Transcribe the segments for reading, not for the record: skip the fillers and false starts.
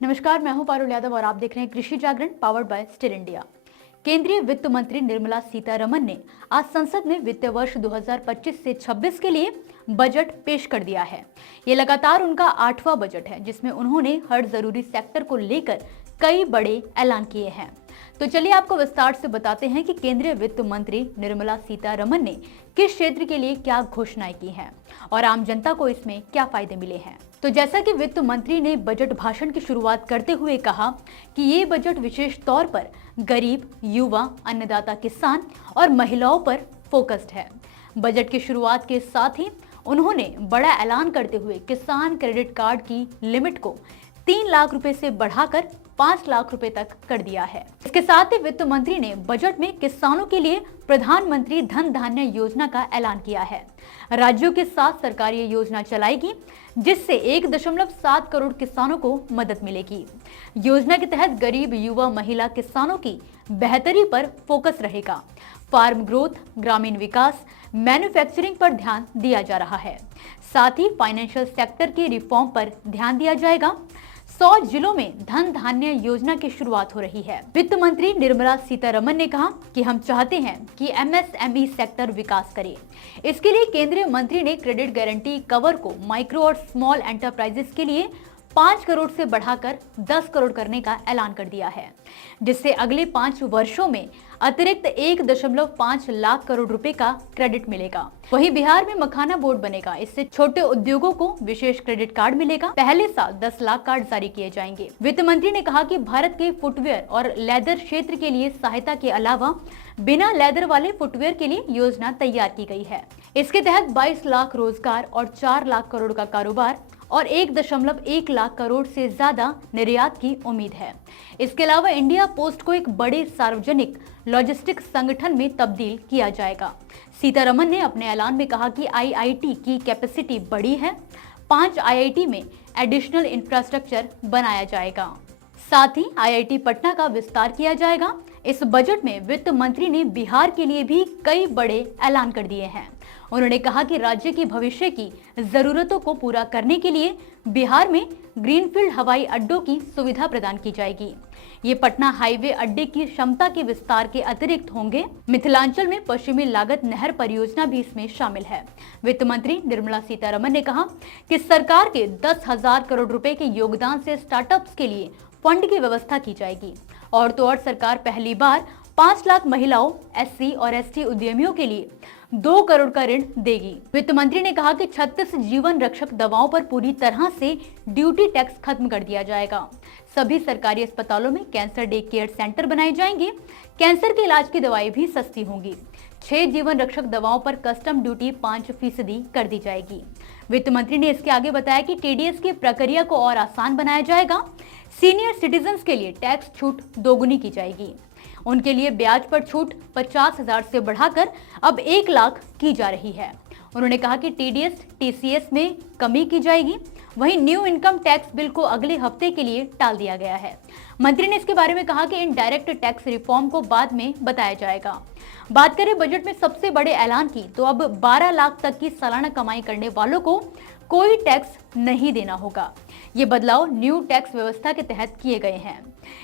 नमस्कार, मैं हूं पारुल यादव और आप देख रहे हैं कृषि जागरण पावर्ड बाय स्टिल इंडिया। केंद्रीय वित्त मंत्री निर्मला सीतारमण ने आज संसद में वित्त वर्ष 2025 से 26 के लिए बजट पेश कर दिया है। ये लगातार उनका 8वां बजट है जिसमें उन्होंने हर जरूरी सेक्टर को लेकर कई बड़े ऐलान किए हैं। तो चलिए आपको विस्तार से बताते हैं कि केंद्रीय वित्त मंत्री निर्मला सीतारमण ने किस क्षेत्र के लिए क्या घोषणाएं की हैं और आम जनता को इसमें क्या फायदे मिले हैं। तो जैसा कि वित्त मंत्री ने बजट भाषण की शुरुआत करते हुए कहा कि ये बजट विशेष तौर पर गरीब, युवा, अन्नदाता किसान और महिलाओं पर फोकस्ड है। बजट की शुरुआत के साथ ही उन्होंने बड़ा ऐलान करते हुए किसान क्रेडिट कार्ड की लिमिट को 3 लाख रुपए से बढ़ाकर 5 लाख रुपए तक कर दिया है। इसके साथ ही वित्त मंत्री ने बजट में किसानों के लिए प्रधानमंत्री धन धान्य योजना का ऐलान किया है। राज्यों के साथ सरकार ये योजना चलाएगी जिससे 1.7 करोड़ किसानों को मदद मिलेगी। योजना के तहत गरीब, युवा, महिला किसानों की बेहतरी पर फोकस रहेगा। फार्म ग्रोथ, ग्रामीण विकास, मैन्युफैक्चरिंग पर ध्यान दिया जा रहा है। साथ ही फाइनेंशियल सेक्टर की रिफॉर्म पर ध्यान दिया जाएगा। 100 जिलों में धन धान्य योजना की शुरुआत हो रही है। वित्त मंत्री निर्मला सीतारमण ने कहा कि हम चाहते हैं कि एमएसएमई सेक्टर विकास करे। इसके लिए केंद्रीय मंत्री ने क्रेडिट गारंटी कवर को माइक्रो और स्मॉल एंटरप्राइजेस के लिए 5 करोड़ से बढ़ाकर 10 करोड़ करने का ऐलान कर दिया है, जिससे अगले 5 वर्षों में अतिरिक्त 1.5 लाख करोड़ रुपए का क्रेडिट मिलेगा। वहीं बिहार में मखाना बोर्ड बनेगा। इससे छोटे उद्योगों को विशेष क्रेडिट कार्ड मिलेगा। पहले साल 10 लाख कार्ड जारी किए जाएंगे। वित्त मंत्री ने कहा कि भारत के फुटवेयर और लेदर क्षेत्र के लिए सहायता के अलावा बिना लेदर वाले फुटवेयर के लिए योजना तैयार की गई है। इसके तहत 22 लाख रोजगार और 4 लाख करोड़ का कारोबार और 1.1 लाख करोड़ से ज्यादा निर्यात की उम्मीद है। इसके अलावा इंडिया पोस्ट को एक बड़े सार्वजनिक लॉजिस्टिक संगठन में तब्दील किया जाएगा। सीतारमण ने अपने ऐलान में कहा कि आईआईटी की कैपेसिटी बड़ी है। 5 आईआईटी में एडिशनल इंफ्रास्ट्रक्चर बनाया जाएगा। साथ ही आईआईटी पटना का विस्तार किया जाएगा। इस बजट में वित्त मंत्री ने बिहार के लिए भी कई बड़े ऐलान कर दिए हैं। उन्होंने कहा कि राज्य की भविष्य की जरूरतों को पूरा करने के लिए बिहार में ग्रीनफील्ड हवाई अड्डों की सुविधा प्रदान की जाएगी। ये पटना हाईवे अड्डे की क्षमता के विस्तार के अतिरिक्त होंगे। मिथिलांचल में पश्चिमी लागत नहर परियोजना भी इसमें शामिल है। वित्त मंत्री निर्मला सीतारमण ने कहा कि सरकार के 10,000 करोड़ रुपए के योगदान से स्टार्टअप्स के लिए फंड की व्यवस्था की जाएगी। और तो और सरकार पहली बार 5 लाख महिलाओं, एससी और एसटी उद्यमियों के लिए 2 करोड़ का ऋण देगी। वित्त मंत्री ने कहा कि 36 जीवन रक्षक दवाओं पर पूरी तरह से ड्यूटी टैक्स खत्म कर दिया जाएगा। सभी सरकारी अस्पतालों में कैंसर डे केयर सेंटर बनाए जाएंगे। कैंसर के इलाज की दवाएं भी सस्ती होंगी। 6 जीवन रक्षक दवाओं पर कस्टम ड्यूटी 5% कर दी जाएगी। वित्त मंत्री ने इसके आगे बताया कि टीडीएस की प्रक्रिया को और आसान बनाया जाएगा। सीनियर सिटीजन्स के लिए टैक्स छूट दोगुनी की जाएगी। उनके लिए ब्याज पर छूट 50,000 से बढ़ाकर अब 1 लाख की जा रही है। उन्होंने कहा कि टीडीएस, टीसीएस में कमी की जाएगी। वहीं न्यू इनकम टैक्स बिल को अगले हफ्ते के लिए टाल दिया गया है। मंत्री ने इसके बारे में कहा कि इनडायरेक्ट टैक्स रिफॉर्म को बाद में बताया जाएगा। बात करें बजट में सबसे बड़े ऐलान की, तो अब 12 लाख तक की सालाना कमाई करने वालों को कोई टैक्स नहीं देना होगा। ये बदलाव न्यू टैक्स व्यवस्था के तहत किए गए हैं।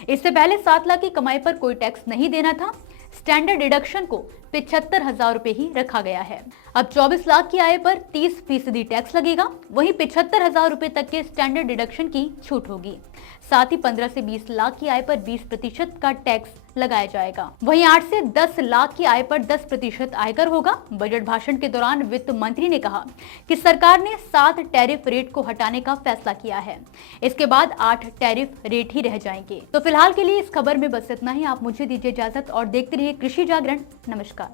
इससे पहले 7 लाख की कमाई पर कोई टैक्स नहीं देना था। स्टैंडर्ड डिडक्शन को 75,000 रुपए ही रखा गया है। अब 24 लाख की आय पर 30% टैक्स लगेगा। वहीं 75,000 रुपए तक के स्टैंडर्ड डिडक्शन की छूट होगी। साथ ही 15 से 20 लाख की आय पर 20% का टैक्स लगाया जाएगा। वहीं 8 से 10 लाख की आय पर 10% आयकर होगा। बजट भाषण के दौरान वित्त मंत्री ने कहा कि सरकार ने 7 टैरिफ रेट को हटाने का फैसला किया है। इसके बाद 8 टैरिफ रेट ही रह जाएंगे। तो फिलहाल के लिए इस खबर में बस इतना ही। आप मुझे दीजिए इजाजत और देखते रहिए कृषि जागरण। नमस्कार।